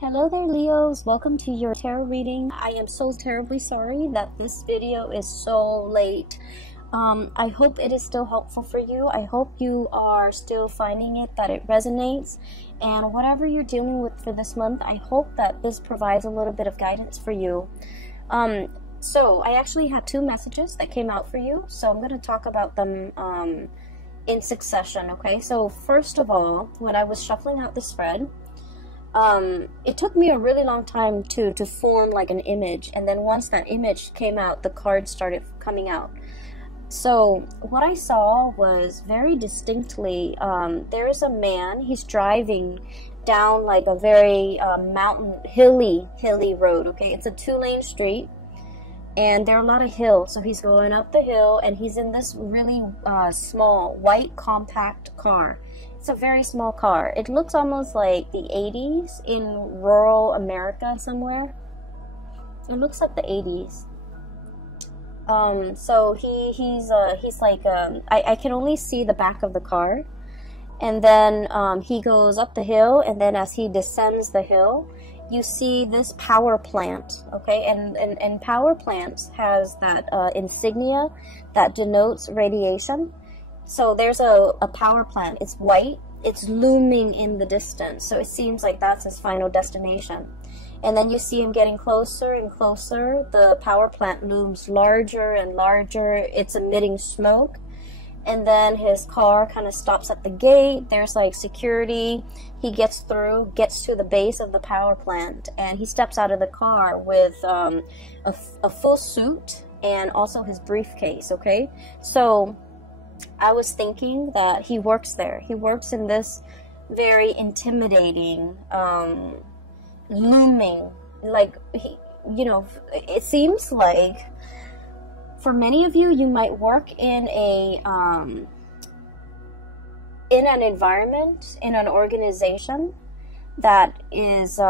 Hello there, Leos. Welcome to your tarot reading. I am so terribly sorry that this video is so late. I hope it is still helpful for you. I hope you are still finding it, that it resonates. And whatever you're dealing with for this month, I hope that this provides a little bit of guidance for you. So I actually had two messages that came out for you. So I'm going to talk about them in succession, okay? So first of all, when I was shuffling out the spread, it took me a really long time to form like an image, and then once that image came out, the cards started coming out. So what I saw was very distinctly, there is a man, he's driving down like a very mountain, hilly road, okay? It's a two-lane street, and there are a lot of hills, so he's going up the hill, and he's in this really small, white, compact car. It's a very small car. It looks almost like the 80s in rural America somewhere. It looks like the 80s. So he's like, I can only see the back of the car. And then he goes up the hill, and then as he descends the hill, you see this power plant, okay? And power plants has that insignia that denotes radiation. So there's a power plant. It's white. It's looming in the distance. So it seems like that's his final destination. And then you see him getting closer and closer. The power plant looms larger and larger. It's emitting smoke. And then his car kind of stops at the gate. There's like security. He gets through, gets to the base of the power plant, and he steps out of the car with a full suit and also his briefcase, okay? So I was thinking that he works there. He works in this very intimidating, looming, like, it seems like for many of you, you might work in an environment, in an organization that is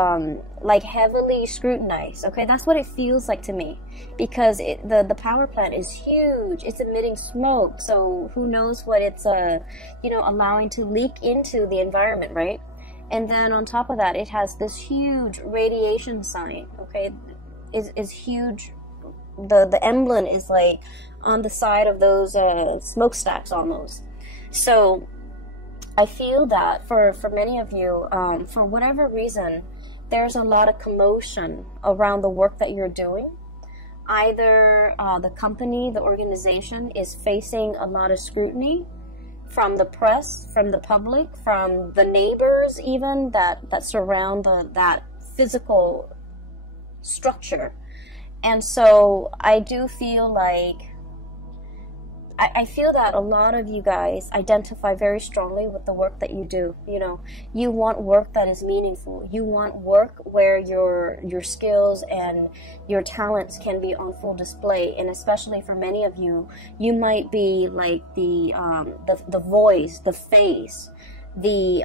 like heavily scrutinized, okay? That's what it feels like to me, because the power plant is huge. It's emitting smoke, so who knows what it's allowing to leak into the environment, right? And then on top of that, it has this huge radiation sign, okay? Is huge. The emblem is like on the side of those smokestacks almost. So I feel that for many of you, for whatever reason, there's a lot of commotion around the work that you're doing. Either the company, the organization is facing a lot of scrutiny from the press, from the public, from the neighbors even that surround that physical structure. And so I do feel like, I feel that a lot of you guys identify very strongly with the work that you do. You want work that is meaningful. You want work where your skills and your talents can be on full display. And especially for many of you, you might be like the voice, the face, the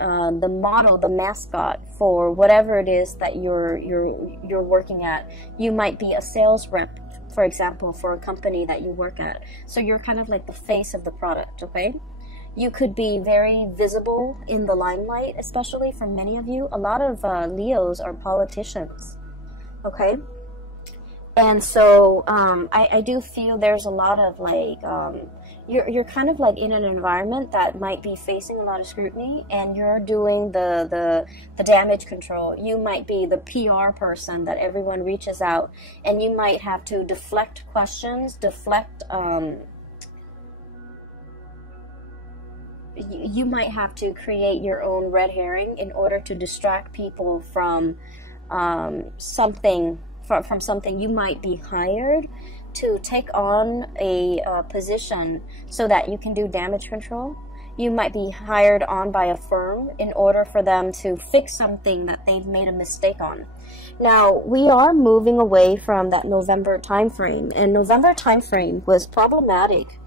model, the mascot for whatever it is that you're working at. You might be a sales rep, for example, for a company that you work at. So you're kind of like the face of the product, okay? You could be very visible in the limelight, especially for many of you. A lot of Leos are politicians, okay? And so I do feel there's a lot of like, you're kind of like in an environment that might be facing a lot of scrutiny, and you're doing the damage control. You might be the PR person that everyone reaches out, and you might have to deflect questions, you might have to create your own red herring in order to distract people from something. From something. You might be hired to take on a position so that you can do damage control. You might be hired on by a firm in order for them to fix something that they've made a mistake on. Now, we are moving away from that November time frame, and November time frame was problematic,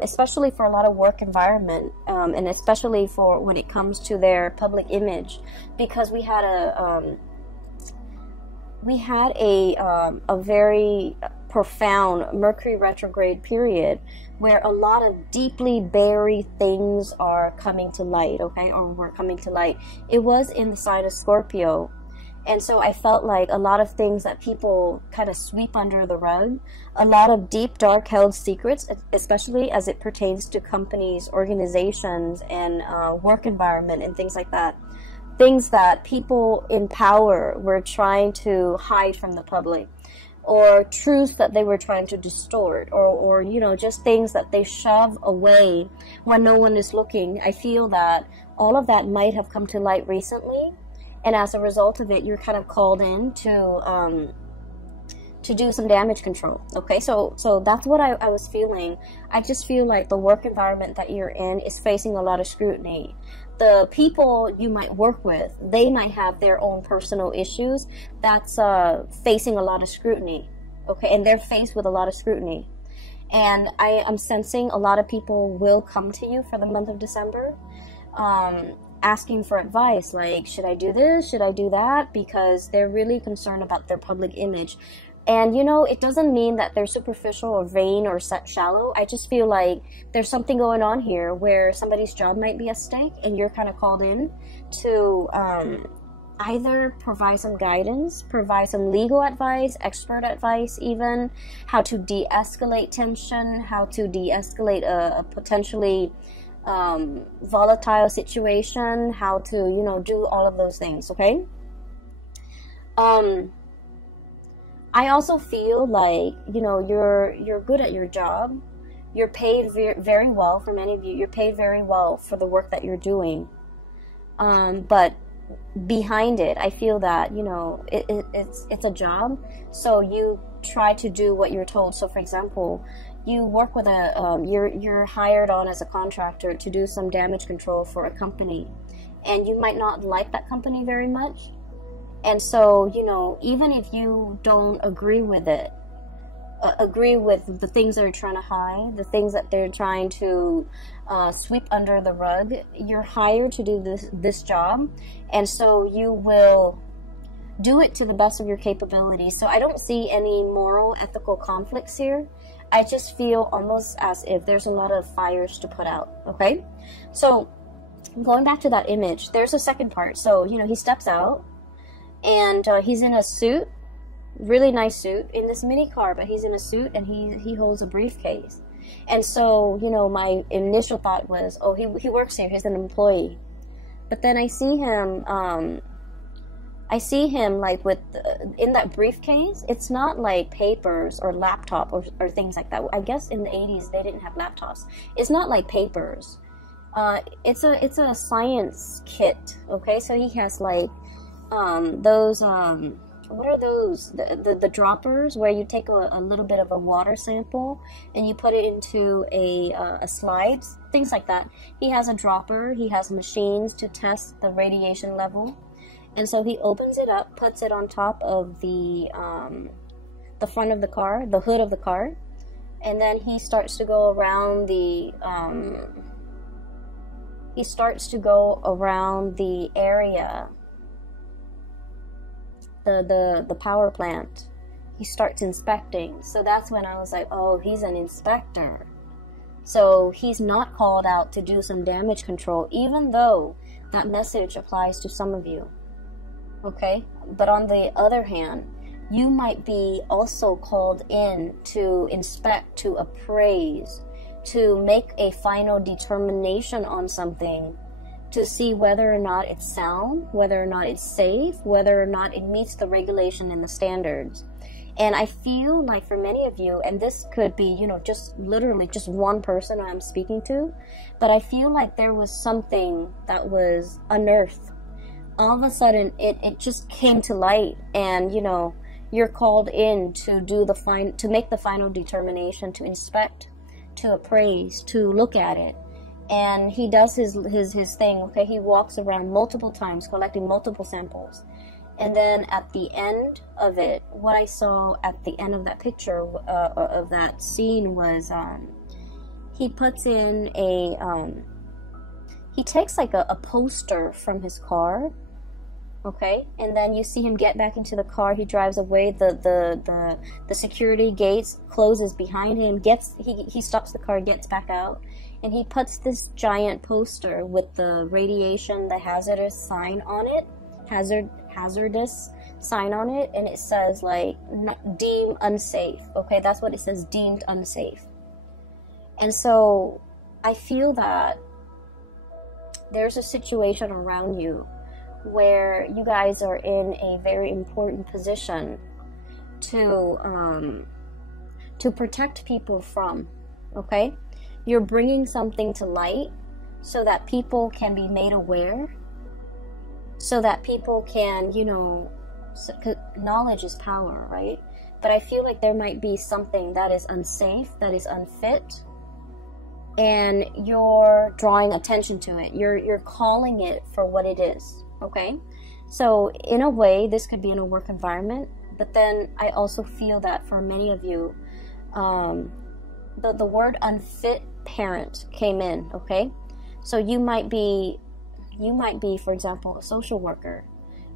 especially for a lot of work environment, and especially for when it comes to their public image, because we had a very profound Mercury retrograde period where a lot of deeply buried things are coming to light, okay, or were coming to light. It was in the sign of Scorpio, And so I felt like a lot of things that people kind of sweep under the rug, a lot of deep, dark held secrets, especially as it pertains to companies, organizations, and work environment and things like that. Things that people in power were trying to hide from the public, or truths that they were trying to distort, or you know, just things that they shove away when no one is looking. I feel that all of that might have come to light recently, and as a result of it, you're kind of called in to do some damage control. Okay, so that's what I was feeling. I just feel like the work environment that you're in is facing a lot of scrutiny. The people you might work with, they might have their own personal issues that's facing a lot of scrutiny. Okay, and they're faced with a lot of scrutiny. And I am sensing a lot of people will come to you for the month of December, asking for advice, like, should I do this, should I do that, because they're really concerned about their public image. And you know, it doesn't mean that they're superficial or vain or shallow. I just feel like there's something going on here where somebody's job might be at stake, and you're kind of called in to either provide some guidance, provide some legal advice, expert advice even, how to de-escalate tension, how to de-escalate a potentially volatile situation, how to, you know, do all of those things, okay? I also feel like, you know, you're good at your job. You're paid very well. For many of you, you're paid very well for the work that you're doing. But behind it, I feel that, you know, it's a job. So you try to do what you're told. So for example, you work with you're hired on as a contractor to do some damage control for a company, and you might not like that company very much. And so, you know, even if you don't agree with it, agree with the things they're trying to hide, the things that they're trying to sweep under the rug, you're hired to do this job. And so you will do it to the best of your capability. So I don't see any moral, ethical conflicts here. I just feel almost as if there's a lot of fires to put out, okay? So going back to that image, there's a second part. So, you know, he steps out, and he's in a suit, really nice suit, in this mini car, but he's in a suit, and he holds a briefcase. And so, you know, my initial thought was, oh, he works here, he's an employee. But then I see him like with, in that briefcase, it's not like papers or laptop or things like that. I guess in the 80s they didn't have laptops. It's not like papers. It's a science kit, okay? So he has like, those what are those, the droppers where you take a little bit of a water sample and you put it into a slide, things like that. He has a dropper, he has machines to test the radiation level, and so he opens it up, puts it on top of the front of the car, the hood of the car, and then he starts to go around the area, the power plant. He starts inspecting. So that's when I was like, oh, he's an inspector. So he's not called out to do some damage control, even though that message applies to some of you, okay? But on the other hand, you might be also called in to inspect, to appraise, to make a final determination on something, to see whether or not it's sound, whether or not it's safe, whether or not it meets the regulation and the standards. And I feel like for many of you, and this could be, you know, just literally just one person I'm speaking to, but I feel like there was something that was unearthed. All of a sudden, it just came to light, and, you know, you're called in to do to make the final determination, to inspect, to appraise, to look at it. And he does his thing, okay? He walks around multiple times, collecting multiple samples. And then at the end of it, what I saw at the end of that picture, of that scene, was he puts in he takes like a poster from his car, okay? And then you see him get back into the car. He drives away. The security gates closes behind him. He stops the car, gets back out. And he puts this giant poster with the radiation, the hazardous sign on it, hazardous sign on it, and it says like deemed unsafe. Okay, that's what it says, deemed unsafe. And so I feel that there's a situation around you where you guys are in a very important position to protect people from. Okay, you're bringing something to light so that people can be made aware, so that people can, you know, knowledge is power, right? But I feel like there might be something that is unsafe, that is unfit, and you're drawing attention to it. You're calling it for what it is, okay? So in a way, this could be in a work environment, but then I also feel that for many of you, the word unfit parent came in, okay? So you might be, for example, a social worker,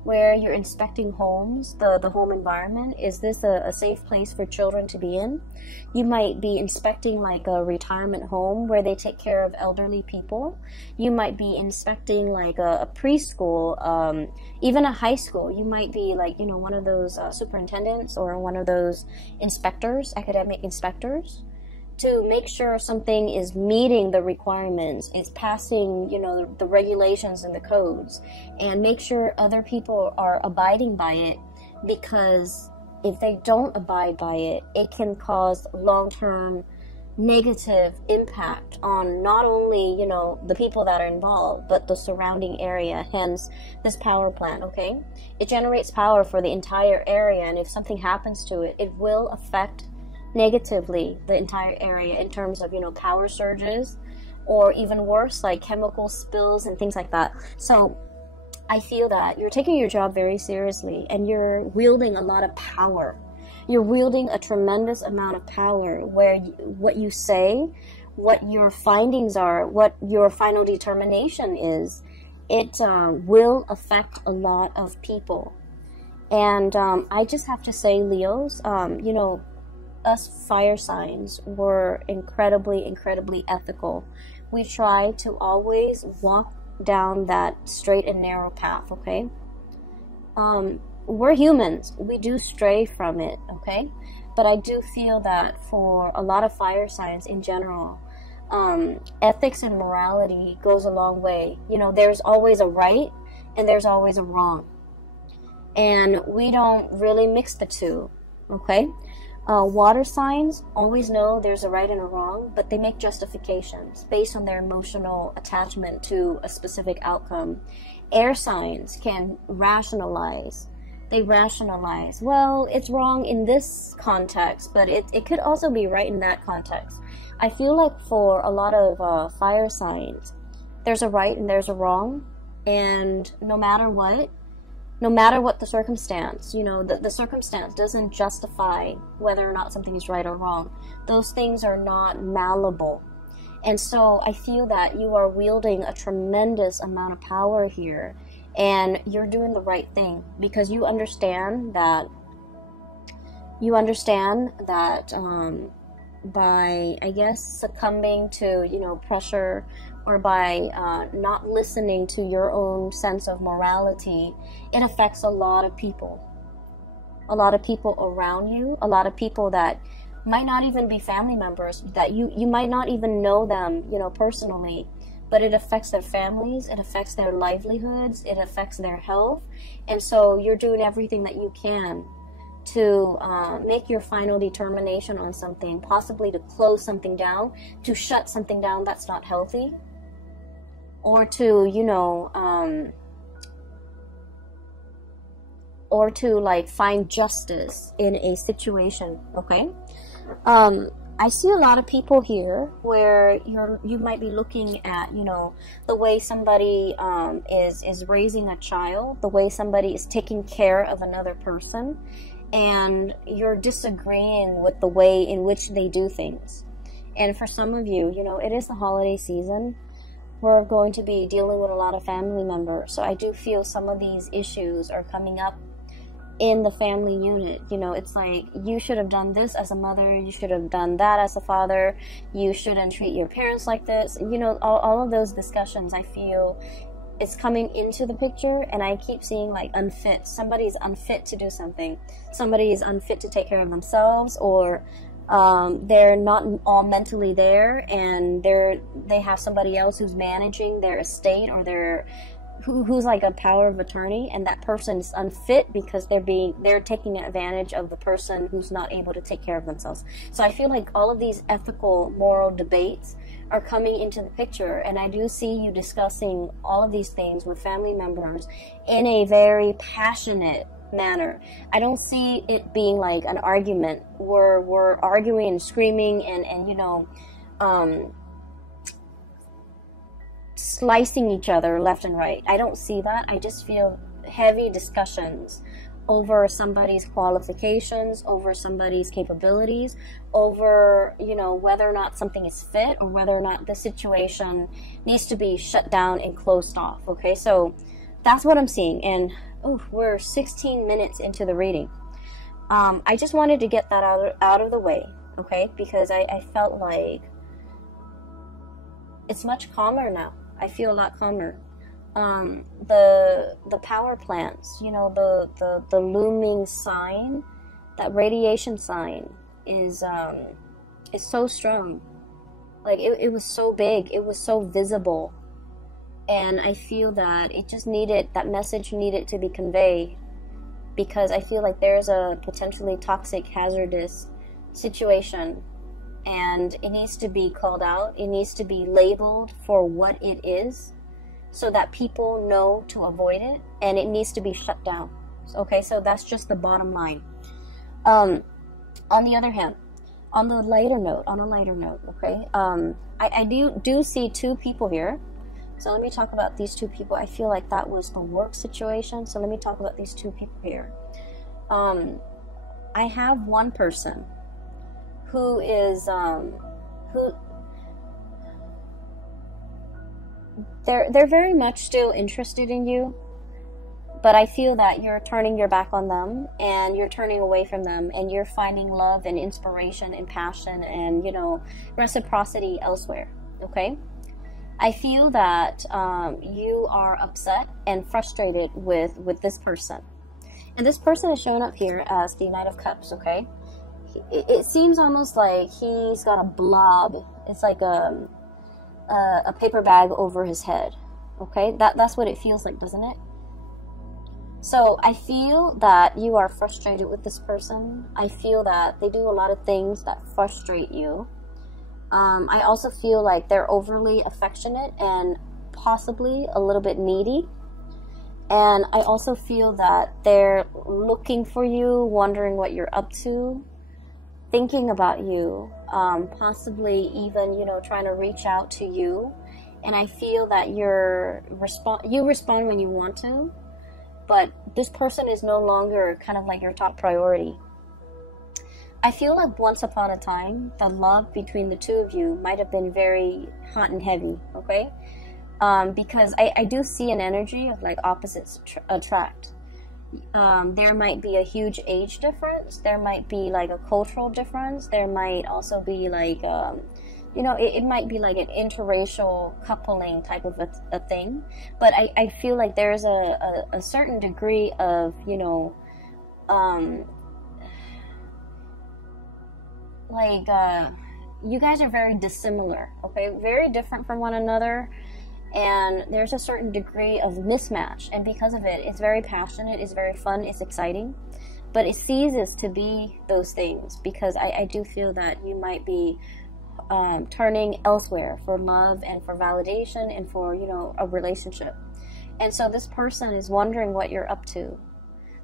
where you're inspecting homes, the home environment. Is this a safe place for children to be in? You might be inspecting like a retirement home where they take care of elderly people. You might be inspecting like a preschool, even a high school. You might be like, you know, one of those superintendents or one of those inspectors, academic inspectors, to make sure something is meeting the requirements, is passing, you know, the regulations and the codes, and make sure other people are abiding by it, because if they don't abide by it, it can cause long-term negative impact on not only, you know, the people that are involved, but the surrounding area, hence this power plant, okay? It generates power for the entire area, and if something happens to it, it will affect negatively the entire area in terms of, you know, power surges, or even worse, like chemical spills and things like that. So I feel that you're taking your job very seriously, and you're wielding a lot of power. You're wielding a tremendous amount of power, where what you say, what your findings are, what your final determination is, it will affect a lot of people. And I just have to say, Leos, you know, us fire signs were incredibly ethical. We try to always walk down that straight and narrow path, okay? We're humans. We do stray from it, okay? But I do feel that for a lot of fire signs in general, ethics and morality goes a long way. You know, there's always a right and there's always a wrong. And we don't really mix the two, okay? Water signs always know there's a right and a wrong, but they make justifications based on their emotional attachment to a specific outcome. Air signs can rationalize. They rationalize, well, it's wrong in this context, but it could also be right in that context. I feel like for a lot of fire signs, there's a right and there's a wrong, and no matter what the circumstance, you know, the circumstance doesn't justify whether or not something is right or wrong. Those things are not malleable. And so I feel that you are wielding a tremendous amount of power here, and you're doing the right thing, because you understand that by, I guess, succumbing to, you know, pressure, or by not listening to your own sense of morality, it affects a lot of people. A lot of people around you, a lot of people that might not even be family members, that you might not even know them, you know, personally, but it affects their families, it affects their livelihoods, it affects their health. And so you're doing everything that you can to make your final determination on something, possibly to close something down, to shut something down that's not healthy, or to, you know, or to like find justice in a situation, okay? I see a lot of people here where you might be looking at, you know, the way somebody is raising a child, the way somebody is taking care of another person, and you're disagreeing with the way in which they do things. And for some of you, you know, it is the holiday season. We're going to be dealing with a lot of family members. So I do feel some of these issues are coming up in the family unit. You know, it's like, you should have done this as a mother, you should have done that as a father, you shouldn't treat your parents like this. You know, all of those discussions, I feel is coming into the picture, and I keep seeing like unfit. Somebody's unfit to do something. Somebody is unfit to take care of themselves, or they're not all mentally there, and they have somebody else who's managing their estate, or who's like a power of attorney, and that person is unfit because they're taking advantage of the person who's not able to take care of themselves. So I feel like all of these ethical, moral debates are coming into the picture, and I do see you discussing all of these things with family members in a very passionate manner. I don't see it being like an argument where we're arguing and screaming and you know, slicing each other left and right. I don't see that. I just feel heavy discussions over somebody's qualifications, over somebody's capabilities, over, you know, whether or not something is fit, or whether or not the situation needs to be shut down and closed off. Okay, so that's what I'm seeing. And we're 16 minutes into the reading. I just wanted to get that out of the way, okay, because I felt like it's much calmer now. I feel a lot calmer. The power plants, you know, the looming sign, that radiation sign is so strong. Like it was so big, it was so visible, and I feel that it just needed, that message needed to be conveyed, because I feel like there's a potentially toxic, hazardous situation, and it needs to be called out. It needs to be labeled for what it is, so that people know to avoid it, and it needs to be shut down. Okay, so that's just the bottom line. On the other hand, on a lighter note, okay, I do see two people here. So let me talk about these two people. I feel like that was the work situation, so let me talk about these two people here. I have one person who is they're very much still interested in you, but I feel that you're turning your back on them, and you're turning away from them, and you're finding love and inspiration and passion and, you know, reciprocity elsewhere. Okay, I feel that you are upset and frustrated with this person, and this person is showing up here as the Knight of Cups. Okay, it seems almost like he's got a blob. It's like a paper bag over his head. Okay, that's what it feels like, doesn't it? So I feel that you are frustrated with this person. I feel that they do a lot of things that frustrate you. I also feel like they're overly affectionate and possibly a little bit needy. And I also feel that they're looking for you, wondering what you're up to, thinking about you, possibly even, you know, trying to reach out to you. And I feel that you respond when you want to, but this person is no longer kind of like your top priority. I feel like once upon a time, the love between the two of you might have been very hot and heavy, okay? Because I do see an energy of like opposites attract. There might be a huge age difference. There might be like a cultural difference. There might also be like, you know, it might be like an interracial coupling type of a thing. But I feel like there's a certain degree of, you know, you guys are very dissimilar, okay? Very different from one another. And there's a certain degree of mismatch, and because of it, it's very passionate, it's very fun, it's exciting, but it ceases to be those things, because I do feel that you might be turning elsewhere for love and for validation and for, you know, a relationship. And so this person is wondering what you're up to.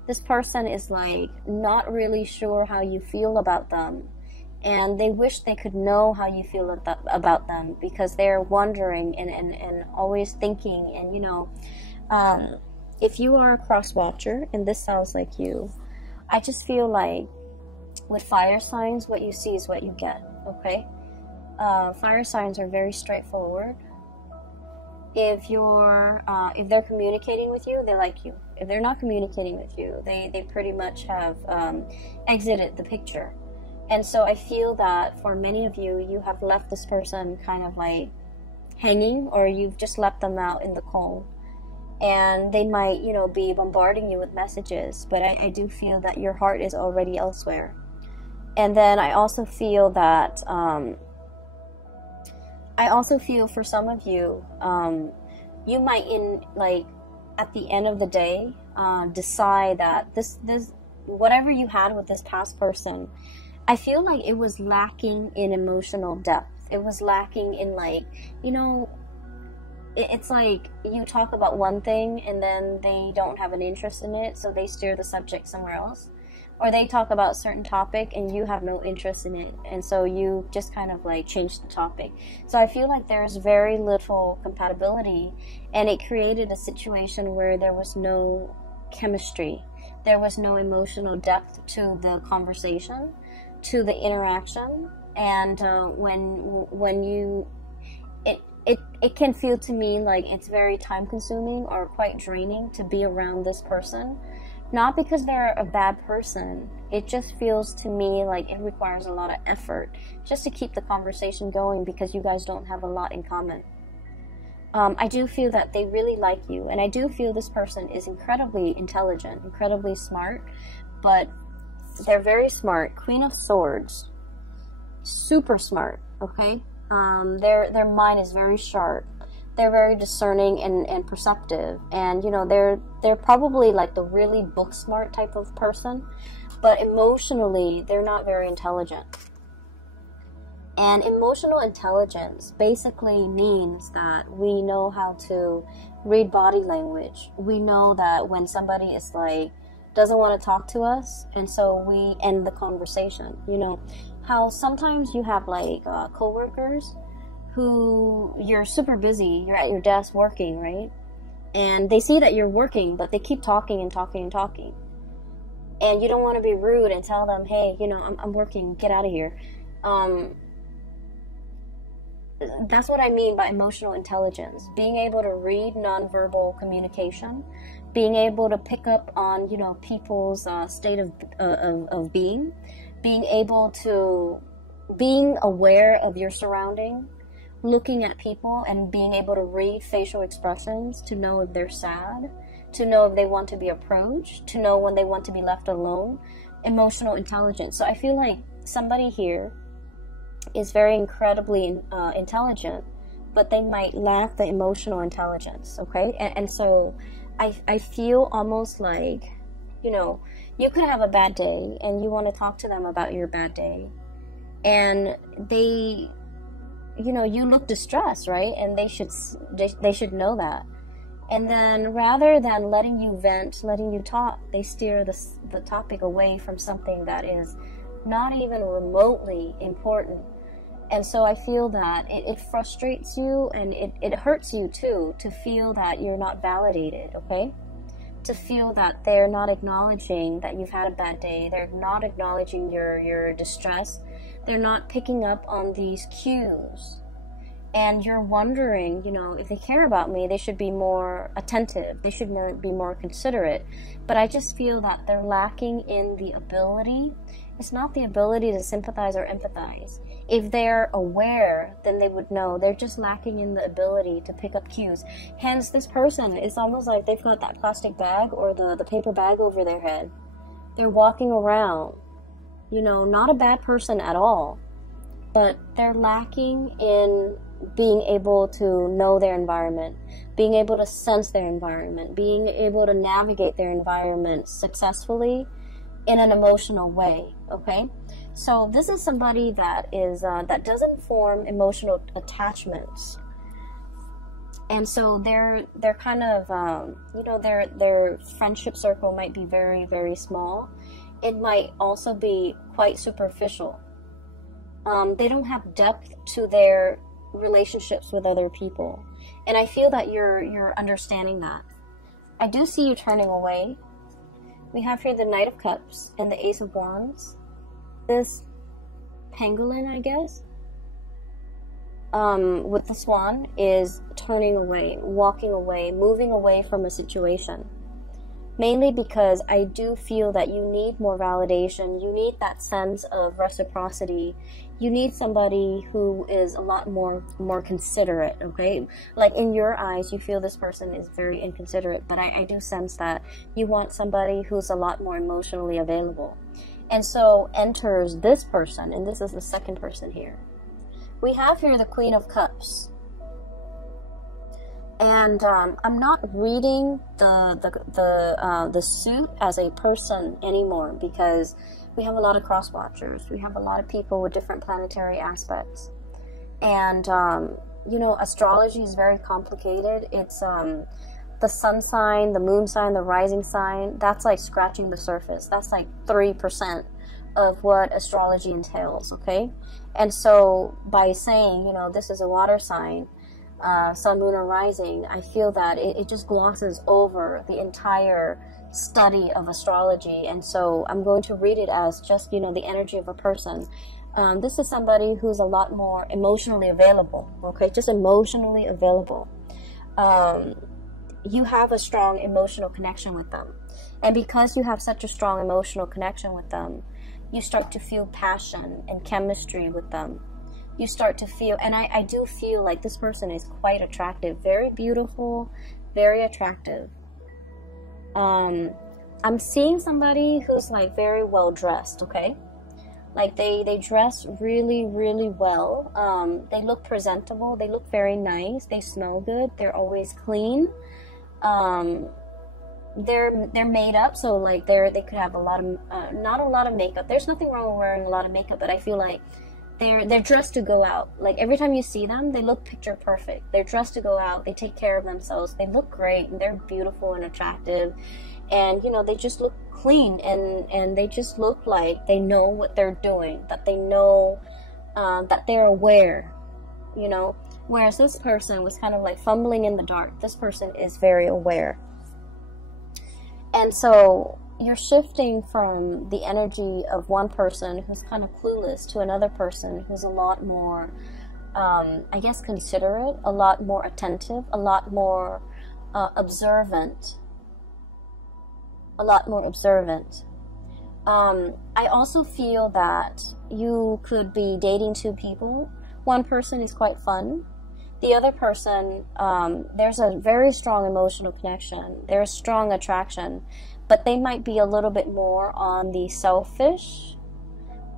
This person is like not really sure how you feel about them, and they wish they could know how you feel about them, because they're wondering and always thinking. And, you know, if you are a cross watcher, and this sounds like you, I just feel like with fire signs, what you see is what you get, okay? Fire signs are very straightforward. If they're communicating with you, they like you. If they're not communicating with you, they pretty much have exited the picture. And so I feel that for many of you, you have left this person kind of like hanging, or you've just left them out in the cold. and they might, you know, be bombarding you with messages, but I do feel that your heart is already elsewhere. And then I also feel that for some of you, you might, at the end of the day, decide that this whatever you had with this past person, I feel like it was lacking in emotional depth. It was lacking in, like, you know, it's like you talk about one thing and then they don't have an interest in it, so they steer the subject somewhere else. Or they talk about a certain topic and you have no interest in it, and so you just kind of like change the topic. So I feel like there's very little compatibility, and it created a situation where there was no chemistry. There was no emotional depth to the conversation, to the interaction. And it can feel to me like it's very time consuming or quite draining to be around this person. Not because they're a bad person, it just feels to me like it requires a lot of effort just to keep the conversation going, because you guys don't have a lot in common. I do feel that they really like you, and I do feel this person is incredibly intelligent, incredibly smart, but they're very smart. Queen of Swords, super smart, okay? Their mind is very sharp. They're very discerning and perceptive, and you know, they're probably like the really book smart type of person, but emotionally they're not very intelligent. And emotional intelligence basically means that we know how to read body language. We know that when somebody is like doesn't want to talk to us, and so we end the conversation. You know how sometimes you have like coworkers who you're super busy, you're at your desk working, right? And they see that you're working, but they keep talking and talking and talking. And you don't want to be rude and tell them, hey, you know, I'm working, get out of here. That's what I mean by emotional intelligence. Being able to read nonverbal communication, being able to pick up on, you know, people's state of being, being aware of your surrounding, looking at people and being able to read facial expressions to know if they're sad, to know if they want to be approached, to know when they want to be left alone. Emotional intelligence. So I feel like somebody here is very incredibly intelligent, but they might lack the emotional intelligence, okay? And so I feel almost like, you know, you could have a bad day and you want to talk to them about your bad day, and they, you know, you look distressed, right? And they should know that. And then rather than letting you vent, letting you talk, they steer the topic away from something that is not even remotely important. And so I feel that it frustrates you, and it hurts you too, to feel that you're not validated, okay? To feel that they're not acknowledging that you've had a bad day. They're not acknowledging your distress. They're not picking up on these cues. And you're wondering, you know, if they care about me, they should be more attentive. They should be more considerate. But I just feel that they're lacking in the ability. It's not the ability to sympathize or empathize. If they're aware, then they would know. They're just lacking in the ability to pick up cues. Hence, this person, it's almost like they've got that plastic bag or the paper bag over their head. They're walking around, you know, not a bad person at all, but they're lacking in being able to know their environment, being able to sense their environment, being able to navigate their environment successfully in an emotional way, okay? So this is somebody that is that doesn't form emotional attachments, and so they're kind of you know, their friendship circle might be very, very small. It might also be quite superficial. They don't have depth to their relationships with other people, and I feel that you're understanding that. I do see you turning away. We have here the Knight of Cups and the Ace of Wands. This pangolin, I guess, with the swan, is turning away, walking away, moving away from a situation. Mainly because I do feel that you need more validation. You need that sense of reciprocity. You need somebody who is a lot more considerate, okay? Like in your eyes, you feel this person is very inconsiderate, but I do sense that you want somebody who's a lot more emotionally available. And so enters this person, and this is the second person here. We have here the Queen of Cups. And I'm not reading the suit as a person anymore, because we have a lot of cross watchers. We have a lot of people with different planetary aspects. And, you know, astrology is very complicated. It's the sun sign, the moon sign, the rising sign. That's like scratching the surface. That's like 3% of what astrology entails, okay? And so by saying, you know, this is a water sign, sun, moon, or rising, I feel that it just glosses over the entire study of astrology. And so I'm going to read it as just, you know, the energy of a person. This is somebody who's a lot more emotionally available, okay? Just emotionally available. You have a strong emotional connection with them. And because you have such a strong emotional connection with them, you start to feel passion and chemistry with them. You start to feel, and I do feel like this person is quite attractive, very beautiful, very attractive. I'm seeing somebody who's like very well dressed, okay? Like they dress really, really well. They look presentable. They look very nice. They smell good. They're always clean. They're made up, so like they could have a lot of not a lot of makeup. There's nothing wrong with wearing a lot of makeup, but I feel like they're dressed to go out. Like every time you see them, they look picture perfect. They're dressed to go out. They take care of themselves. They look great, and they're beautiful and attractive. And you know, they just look clean, and they just look like they know what they're doing, that they know, that they're aware, you know. Whereas this person was kind of like fumbling in the dark. This person is very aware. And so you're shifting from the energy of one person who's kind of clueless to another person who's a lot more, I guess, considerate, a lot more attentive, a lot more observant. A lot more observant. I also feel that you could be dating two people. One person is quite fun. The other person, there's a very strong emotional connection. There's strong attraction, but they might be a little bit more on the selfish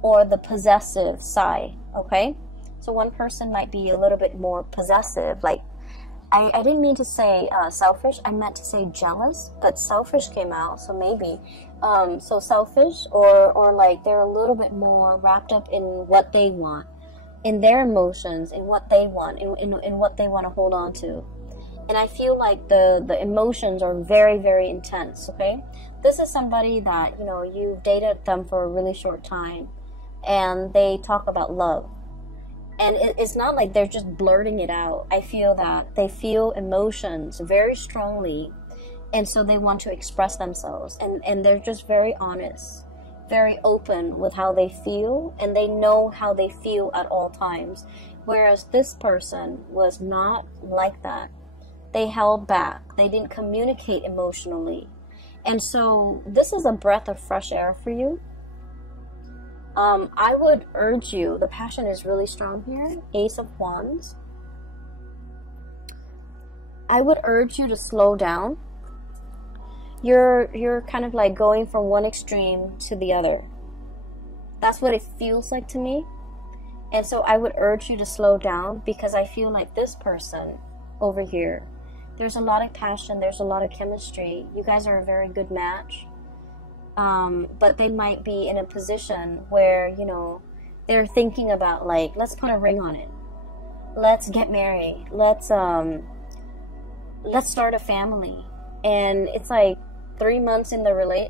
or the possessive side, okay? So one person might be a little bit more possessive. Like, I didn't mean to say selfish. I meant to say jealous, but selfish came out, so maybe. So selfish, or like they're a little bit more wrapped up in what they want, in their emotions, in what they want, in what they want to hold on to. And I feel like the emotions are very, very intense, okay? This is somebody that, you know, you've dated them for a really short time, and they talk about love. And it's not like they're just blurting it out. I feel that they feel emotions very strongly, and so they want to express themselves. And they're just very honest, very open with how they feel, and they know how they feel at all times. Whereas this person was not like that. They held back. They didn't communicate emotionally. And so this is a breath of fresh air for you. I would urge you, the passion is really strong here, Ace of Wands. I would urge you to slow down. You're kind of like going from one extreme to the other. That's what it feels like to me. And so I would urge you to slow down, because I feel like this person over here, there's a lot of passion, there's a lot of chemistry. You guys are a very good match. But they might be in a position where, you know, they're thinking about, like, let's put a ring on it. Let's get married. Let's start a family. And it's like 3 months in the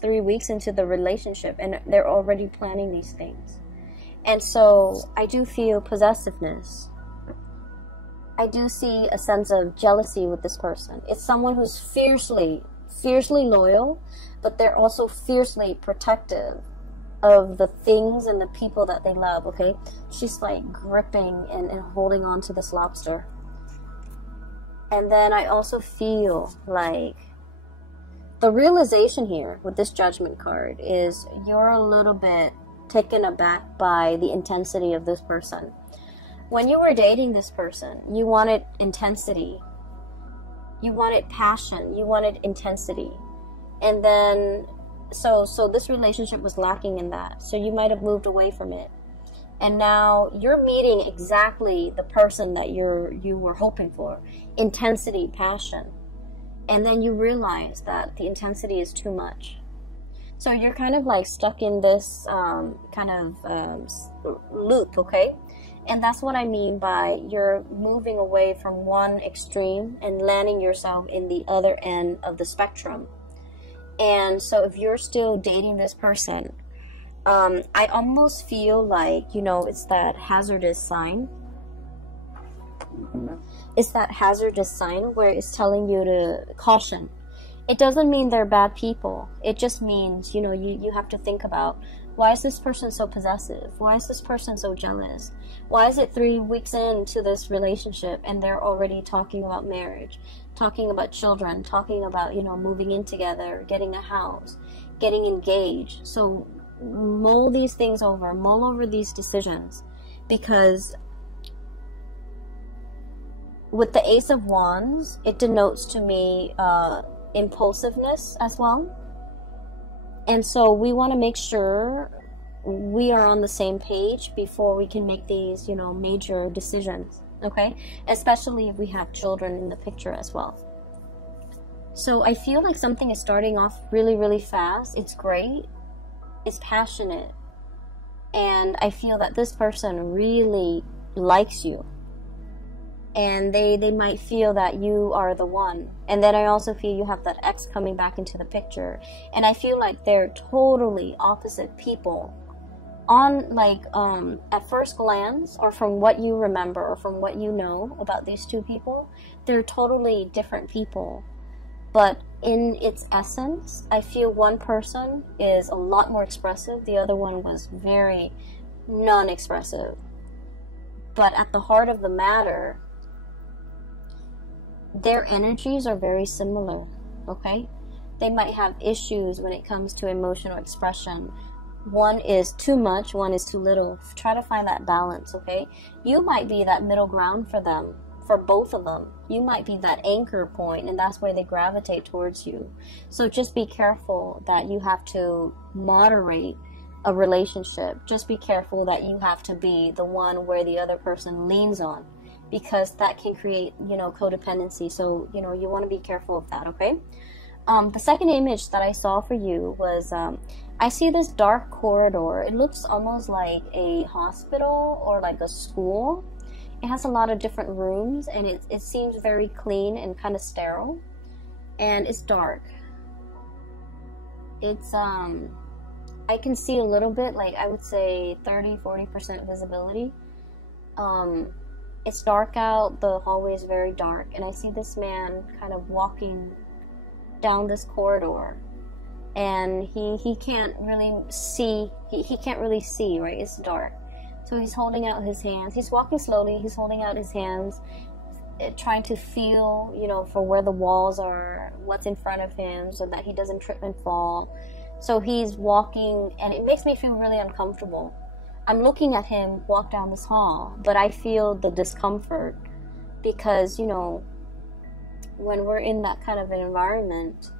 3 weeks into the relationship, and they're already planning these things. And so I do feel possessiveness. I do see a sense of jealousy with this person. It's someone who's fiercely loyal, but they're also fiercely protective of the things and the people that they love, okay? She's like gripping and holding on to this lobster. And then I also feel like The realization here with this Judgment card is you're a little bit taken aback by the intensity of this person. When you were dating this person, you wanted intensity. You wanted passion. You wanted intensity. And then, so this relationship was lacking in that. So you might have moved away from it. And now you're meeting exactly the person that you were hoping for. Intensity, passion. And then you realize that the intensity is too much. So you're kind of like stuck in this loop, okay? And that's what I mean by you're moving away from one extreme and landing yourself in the other end of the spectrum. And so if you're still dating this person, I almost feel like, you know, it's that hazardous sign. It's that hazardous sign where it's telling you to caution. It doesn't mean they're bad people. It just means, you know, you have to think about, why is this person so possessive? Why is this person so jealous? Why is it 3 weeks into this relationship and they're already talking about marriage, talking about children, talking about, you know, moving in together, getting a house, getting engaged? So mull these things over, mull over these decisions, because with the Ace of Wands, it denotes to me impulsiveness as well. And so we want to make sure we are on the same page before we can make these, you know, major decisions, okay? Especially if we have children in the picture as well. So I feel like something is starting off really, really fast. It's great. It's passionate. And I feel that this person really likes you. And they might feel that you are the one. And then I also feel you have that ex coming back into the picture. And I feel like they're totally opposite people. On like at first glance, or from what you remember, or from what you know about these two people, they're totally different people. But in its essence, I feel one person is a lot more expressive. The other one was very non-expressive. But at the heart of the matter, their energies are very similar, okay? They might have issues when it comes to emotional expression. One is too much, one is too little. Try to find that balance, okay? You might be that middle ground for them, for both of them. You might be that anchor point, and that's where they gravitate towards you. So just be careful that you have to moderate a relationship. Just be careful that you have to be the one where the other person leans on, because that can create, you know, codependency. So, you know, you want to be careful of that, okay? The second image that I saw for you was, I see this dark corridor. It looks almost like a hospital or like a school. It has a lot of different rooms, and it seems very clean and kind of sterile. And it's dark. It's, I can see a little bit, like I would say 30-40% visibility. It's dark out, the hallway is very dark, and I see this man kind of walking down this corridor, and he can't really see, he can't really see, right? It's dark. So he's holding out his hands. He's walking slowly, he's holding out his hands, trying to feel, you know, for where the walls are, what's in front of him, so that he doesn't trip and fall. So he's walking, and it makes me feel really uncomfortable. I'm looking at him walk down this hall, but I feel the discomfort because, you know, when we're in that kind of an environment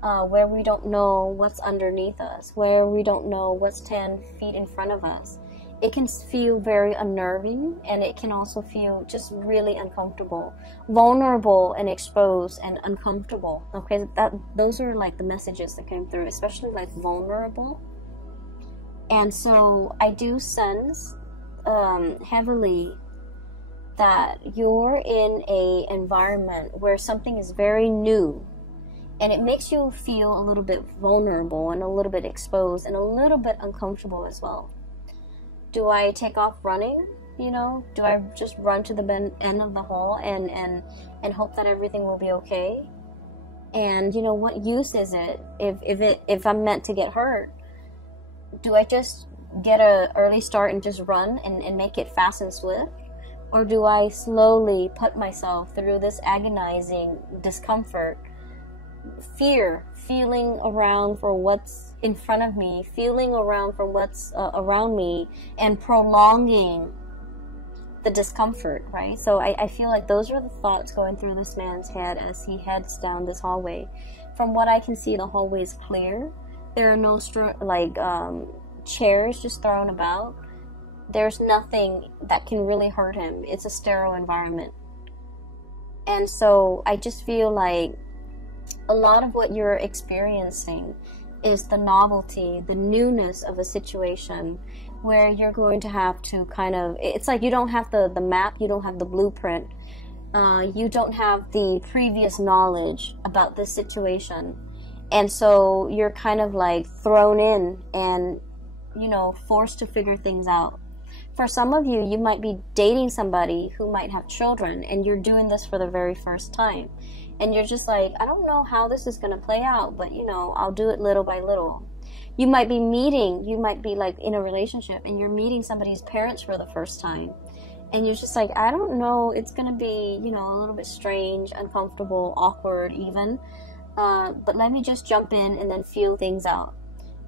where we don't know what's underneath us, where we don't know what's 10 feet in front of us, it can feel very unnerving, and it can also feel just really uncomfortable, vulnerable and exposed and uncomfortable. Okay, those are like the messages that came through, especially like vulnerable. And so I do sense heavily that you're in a environment where something is very new, and it makes you feel a little bit vulnerable and a little bit exposed and a little bit uncomfortable as well. Do I take off running? You know, do I just run to the end of the hall and hope that everything will be okay? And you know, what use is it if I'm meant to get hurt? Do I just get an early start and just run and make it fast and swift? Or do I slowly put myself through this agonizing discomfort feeling around for what's in front of me, feeling around for what's around me, and prolonging the discomfort, right? So I feel like those are the thoughts going through this man's head as he heads down this hallway. From what I can see, the hallway is clear. There are no chairs just thrown about. There's nothing that can really hurt him. It's a sterile environment. And so I just feel like a lot of what you're experiencing is the novelty, the newness of a situation where you're going to have to kind of, it's like you don't have the map, you don't have the blueprint, you don't have the previous knowledge about this situation. And so you're kind of like thrown in and, you know, forced to figure things out. For some of you, you might be dating somebody who might have children, and you're doing this for the very first time. And you're just like, I don't know how this is going to play out, but, you know, I'll do it little by little. You might be like in a relationship, and you're meeting somebody's parents for the first time. And you're just like, I don't know, it's going to be, you know, a little bit strange, uncomfortable, awkward even. But let me just jump in and then feel things out.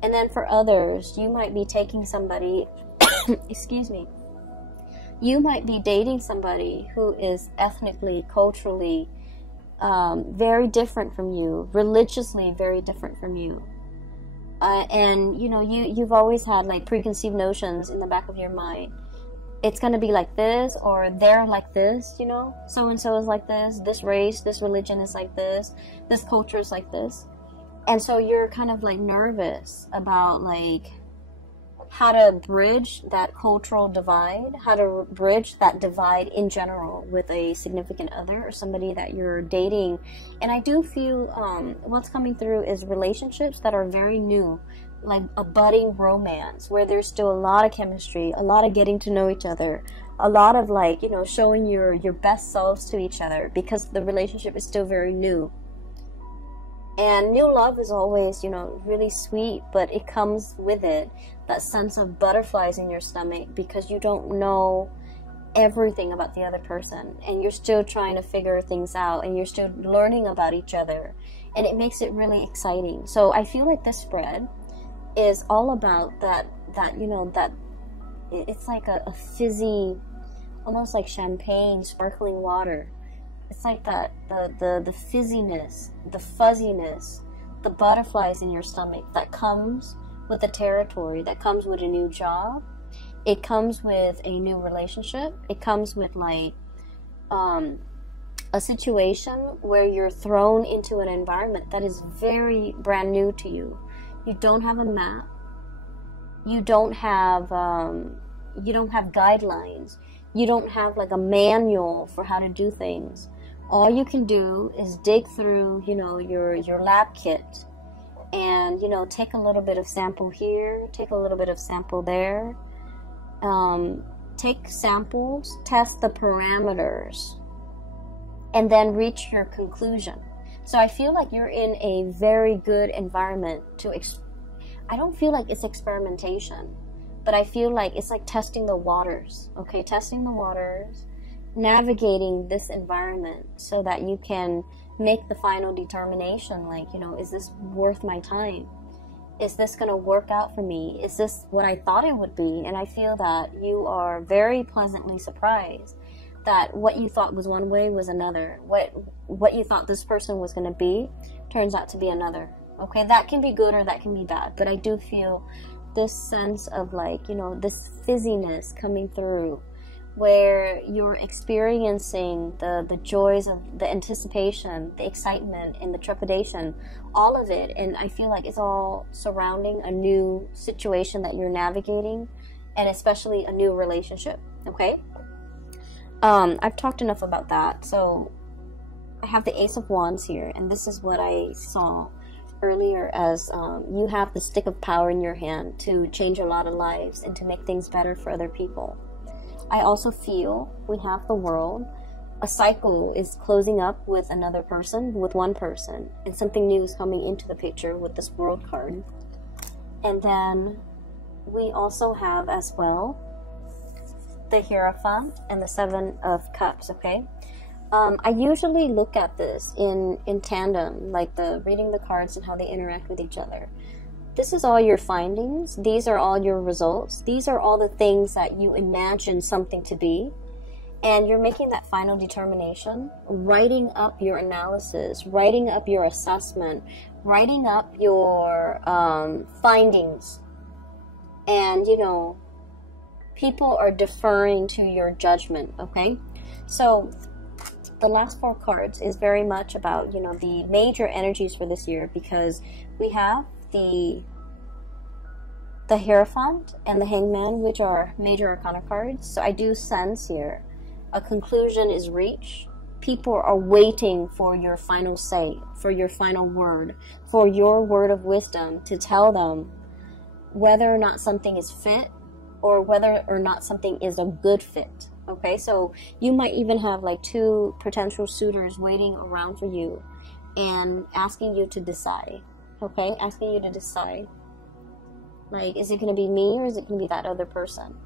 And then for others, you might be taking somebody... excuse me, you might be dating somebody who is ethnically, culturally very different from you, religiously very different from you, and you know, you've always had like preconceived notions in the back of your mind. It's going to be like this, or they're like this, you know, so and so is like this race, this religion is like this culture is like this. And so you're kind of like nervous about like how to bridge that cultural divide, how to bridge that divide in general with a significant other or somebody that you're dating. And I do feel what's coming through is relationships that are very new, like a budding romance where there's still a lot of chemistry, a lot of getting to know each other, a lot of like, you know, showing your best selves to each other because the relationship is still very new. And new love is always, you know, really sweet, but it comes with it that sense of butterflies in your stomach because you don't know everything about the other person, and you're still trying to figure things out, and you're still learning about each other, and it makes it really exciting. So I feel like this spread is all about that you know, that it's like a fizzy, almost like champagne, sparkling water. It's like that, the fizziness, the fuzziness, the butterflies in your stomach that comes with the territory, that comes with a new job. It comes with a new relationship. It comes with like a situation where you're thrown into an environment that is very brand new to you. You don't have a map. You don't have guidelines. You don't have like a manual for how to do things. All you can do is dig through, you know, your lab kit and, you know, take a little bit of sample here, take a little bit of sample there, take samples, test the parameters, and then reach your conclusion. So I feel like you're in a very good environment to, I don't feel like it's experimentation, but I feel like it's like testing the waters, okay? Testing the waters, navigating this environment so that you can make the final determination, like, you know, is this worth my time? Is this going to work out for me? Is this what I thought it would be? And I feel that you are very pleasantly surprised that what you thought was one way was another. What you thought this person was going to be turns out to be another. Okay, that can be good or that can be bad, but I do feel this sense of like, you know, this fizziness coming through where you're experiencing the joys of the anticipation, the excitement, and the trepidation, all of it. And I feel like it's all surrounding a new situation that you're navigating, and especially a new relationship, okay? I've talked enough about that. So I have the Ace of Wands here, and this is what I saw earlier as you have the stick of power in your hand to change a lot of lives and to make things better for other people. I also feel we have the World. A cycle is closing up with another person, with one person, and something new is coming into the picture with this World card. And then we also have as well the Hierophant and the Seven of Cups, okay? I usually look at this in tandem, like the reading the cards and how they interact with each other. This is all your findings. These are all your results. These are all the things that you imagine something to be. And you're making that final determination, writing up your analysis, writing up your assessment, writing up your findings. And, you know, people are deferring to your judgment, okay? So the last 4 cards is very much about, you know, the major energies for this year, because we have the Hierophant and the Hangman, which are major arcana cards. So I do sense here a conclusion is reached. People are waiting for your final say, for your final word, for your word of wisdom to tell them whether or not something is fit or whether or not something is a good fit. Okay, so you might even have like 2 potential suitors waiting around for you and asking you to decide. Okay, asking you to decide. Like, is it going to be me or is it going to be that other person?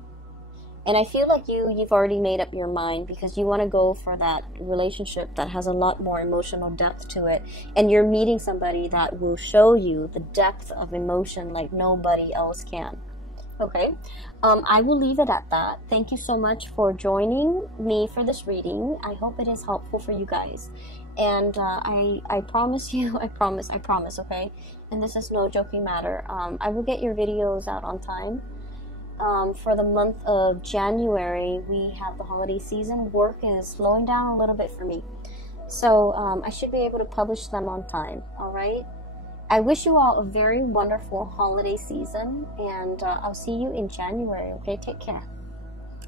And I feel like you've already made up your mind, because you want to go for that relationship that has a lot more emotional depth to it. And you're meeting somebody that will show you the depth of emotion like nobody else can. Okay, I will leave it at that. Thank you so much for joining me for this reading. I hope it is helpful for you guys. And I promise you, I promise, okay? And this is no joking matter. I will get your videos out on time. For the month of January, we have the holiday season. Work is slowing down a little bit for me. So I should be able to publish them on time, all right? I wish you all a very wonderful holiday season, and I'll see you in January, okay? Take care.